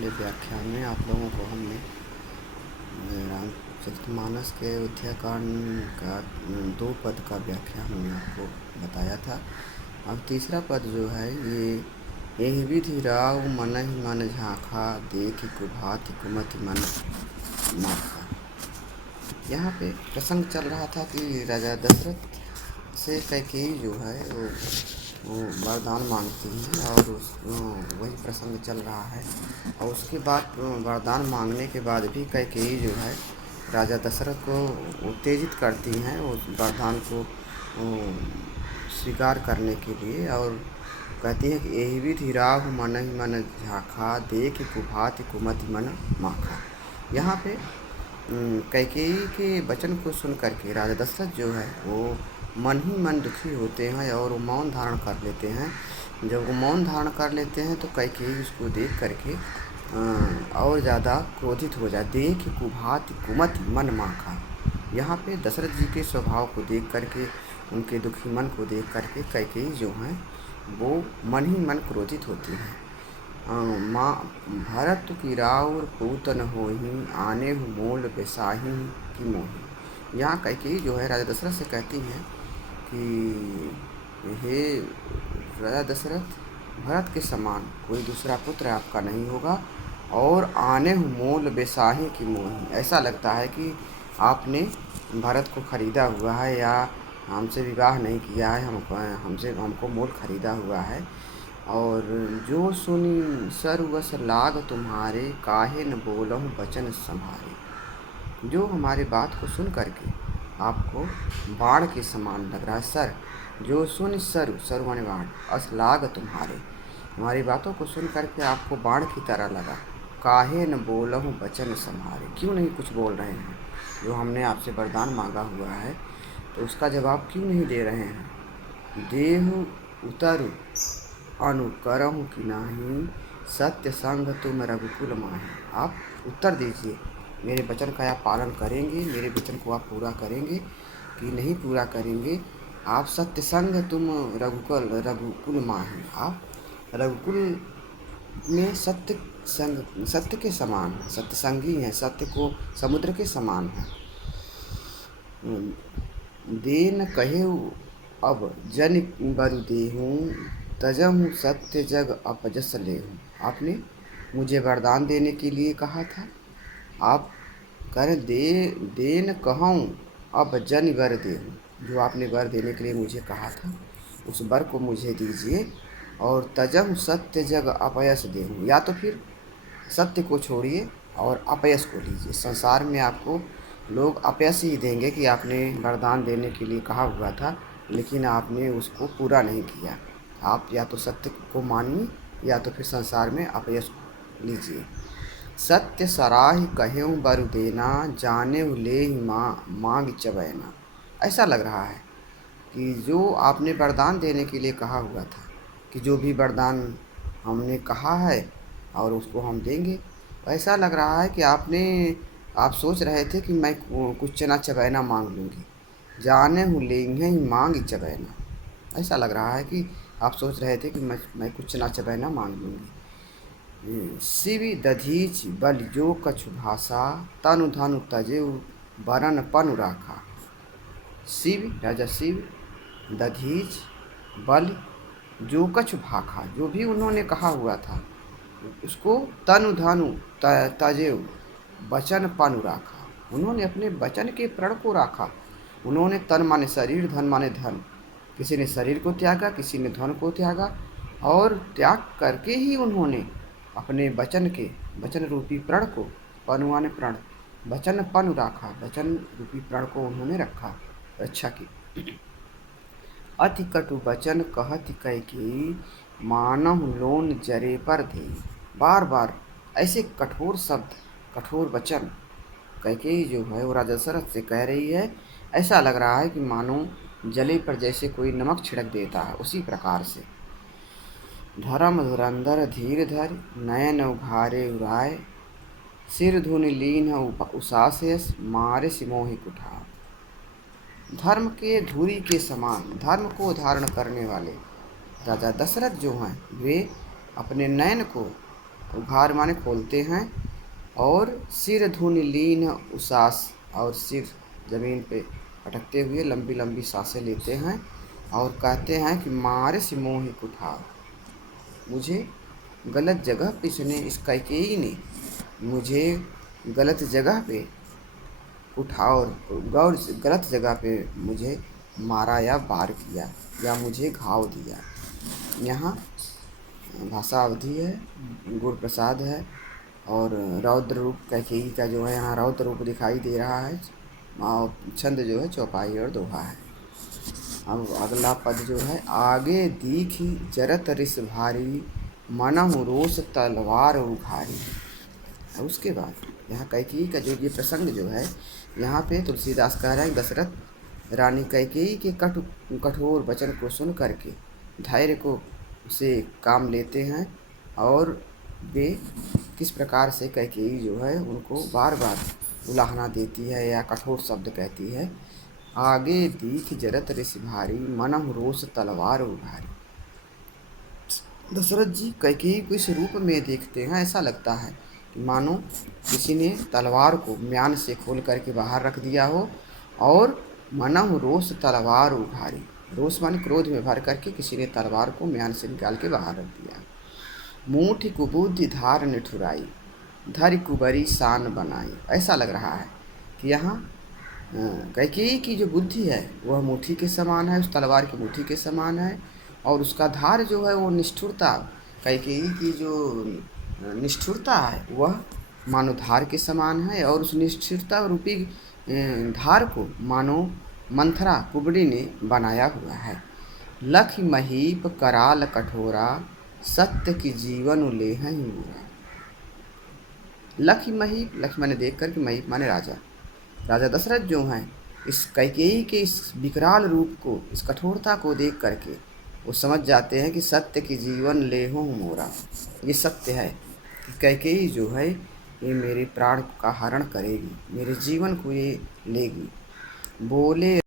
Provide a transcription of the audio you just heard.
वाले व्याख्यान में आप लोगों को हमने रामचरितमानस के अयोध्याकांड का 2 पद का व्याख्या हमने आपको बताया था। अब तीसरा पद जो है ये यही विधि राव मन ही मन झाँखा देख कुभाति कुमति मन माखा। यहाँ पे प्रसंग चल रहा था कि राजा दशरथ से कैकेयी जो है वो वरदान मांगती हैं और वही प्रसंग चल रहा है। और उसके बाद वरदान मांगने के बाद भी कैकेयी जो है राजा दशरथ को उत्तेजित करती हैं उस वरदान को स्वीकार करने के लिए, और कहती है कि यही विधि राहु मन ही मन झाँखा देख कुभाति कुमति मन माखा। यहाँ पे कैकेयी के वचन को सुन करके राजा दशरथ जो है वो मन ही मन दुखी होते हैं और वो मौन धारण कर लेते हैं। जब वो मौन धारण कर लेते हैं तो कैकेयी उसको देख करके और ज़्यादा क्रोधित हो जाए। देख कुभाति कुमति मन माखा। यहाँ पे दशरथ जी के स्वभाव को देख करके, उनके दुखी मन को देख करके कैकेयी जो हैं वो मन ही मन क्रोधित होती हैं। माँ भरत की राउर पूतन होही आने हूँ मोल बेसाही की मोही। यहाँ कैकेयी जो है राजा दशरथ से कहती हैं कि हे राजा दशरथ, भरत के समान कोई दूसरा पुत्र आपका नहीं होगा और आने हूँ मोल बेसाही की मोही। ऐसा लगता है कि आपने भरत को खरीदा हुआ है या हमसे विवाह नहीं किया है, हमको मोल खरीदा हुआ है। और जो सुनी सरवस लाग तुम्हारे काहे न बोलहु वचन संभारे। जो हमारी बात को सुन करके आपको बाण के समान लग रहा है। सर जो सुन सरु माने बाण, अस लाग तुम्हारे, हमारी बातों को सुन करके आपको बाण की तरह लगा। काहे न बोलहु वचन संभारे, क्यों नहीं कुछ बोल रहे हैं। जो हमने आपसे वरदान मांगा हुआ है तो उसका जवाब क्यों नहीं दे रहे हैं। देहु उतरु अनुकरहु कि नाही सत्य संग तुम रघुकुल माही। आप उत्तर दीजिए, मेरे वचन का आप पालन करेंगे, मेरे वचन को आप पूरा करेंगे कि नहीं पूरा करेंगे। आप सत्य संग तुम रघुकुल माही, आप रघुकुल में सत्य संग, सत्य के समान हैं, सत्य संगी हैं, सत्य को समुद्र के समान हैं। देन कहेउ अब जन बरु देहूँ तजहूँ सत्य जग अपजस लेहूँ। आपने मुझे वरदान देने के लिए कहा था, आप कह देन कहूँ अब जन वर देहूँ। जो आपने वर देने के लिए मुझे कहा था उस वर को मुझे दीजिए। और तजहूँ सत्य जग अपयस देहूँ, या तो फिर सत्य को छोड़िए और अपयस को लीजिए। संसार में आपको लोग अपयस ही देंगे कि आपने वरदान देने के लिए कहा हुआ था लेकिन आपने उसको पूरा नहीं किया। आप या तो सत्य को मानिए या तो फिर संसार में अपयस लीजिए। सत्य सराह कहेऊ बरु देना जाने ले मांग चबैना। ऐसा लग रहा है कि जो आपने वरदान देने के लिए कहा हुआ था कि जो भी वरदान हमने कहा है और उसको हम देंगे, ऐसा लग रहा है कि आप सोच रहे थे कि मैं कुछ चना चबैना मांग लूँगी। जाने हूँ लेंगे ही मांग चबैना। ऐसा लग रहा है कि आप सोच रहे थे कि मैं कुछ चना चबैना मांग लूँगी। शिव दधीच बल जो कछु भाषा तनु धनु तजे बरन पनु राखा। शिव राजा शिव दधीच बल जो कछु भाखा, जो भी उन्होंने कहा हुआ था उसको तनु धनु तजे वचन पनु राखा। उन्होंने अपने वचन के प्रण को राखा। उन्होंने तन माने शरीर, धन माने धन, किसी ने शरीर को त्यागा, किसी ने धन को त्यागा, और त्याग करके ही उन्होंने अपने वचन रूपी प्रण को, पनु माने प्रण, वचन पनु राखा, वचन रूपी प्रण को उन्होंने रखा, रक्षा की। अति कटु वचन कहति कैकेयी मानहु लोन जरे पर धे। बार बार ऐसे कठोर शब्द, कठोर वचन कैकेयी जो है वो राजा दशरथ से कह रही है। ऐसा लग रहा है कि मानो जले पर जैसे कोई नमक छिड़क देता है, उसी प्रकार से। धर्म धुरंधर धीर धर नयन उघारे उराय सिर धुनि लीन उसासेस मारे सिमोहि कुठार। धर्म के धुरी के समान, धर्म को धारण करने वाले राजा दशरथ जो हैं वे अपने नयन को उघार माने खोलते हैं, और सिर धुन लीन उसास, और सिर ज़मीन पे पटकते हुए लंबी लंबी सांसें लेते हैं और कहते हैं कि मारे से मोह कुठार। मुझे गलत जगह पे इसने, इस कैकेयी ने मुझे गलत जगह पे उठाओ, गौर गलत जगह पे मुझे मारा या वार किया या मुझे घाव दिया। यहाँ भाषा अवधि है, गुरु प्रसाद है, और रौद्र रूप कैकेयी का जो है यहाँ रौद्र रूप दिखाई दे रहा है, और छंद जो है चौपाई और दोहा है। अब अगला पद जो है, आगे दीखी जरत रिस भारी, मनहु रोष तलवार उघारी। अब उसके बाद यहाँ कैकेयी का जो ये प्रसंग जो है, यहाँ पे तुलसीदास कह रहे हैं, दशरथ रानी कैकेयी के कठोर वचन को सुन करके धैर्य को से काम लेते हैं, और वे किस प्रकार से कैकेयी जो है उनको बार बार उलाहना देती है या कठोर शब्द कहती है। आगे दीख जरत रिस भारी, मनहु रोष तलवार उघारी। दशरथ जी कैकेयी को इस रूप में देखते हैं, ऐसा लगता है कि मानो किसी ने तलवार को म्यान से खोल करके बाहर रख दिया हो, और मनहु रोष तलवार उघारी, रोष माने क्रोध में भर करके किसी ने तलवार को म्यान से निकाल के बाहर रख दिया। मूठ कुबुद्धि धार निठुराई, धरि कुबरी शान बनाई। ऐसा लग रहा है कि यहाँ कैकेयी की जो बुद्धि है वह मुट्ठी के समान है, उस तलवार की मुट्ठी के समान है, और उसका धार जो है वो निष्ठुरता, कैकेयी की जो निष्ठुरता है वह मानो धार के समान है, और उस निष्ठुरता रूपी धार को मानो मंथरा कुबड़ी ने बनाया हुआ है। लख महीप कराल कठोरा, सत्य की जीवन लेहं मूरा। लख महीप, लख माने देख कर के, महीप माने राजा। राजा दशरथ जो हैं इस कैकेयी के इस विकराल रूप को, इस कठोरता को देख करके वो समझ जाते हैं कि सत्य की जीवन लेहूँ मोरा। ये सत्य है कि कैकेयी जो है ये मेरे प्राण का हरण करेगी, मेरे जीवन को ये लेगी। बोले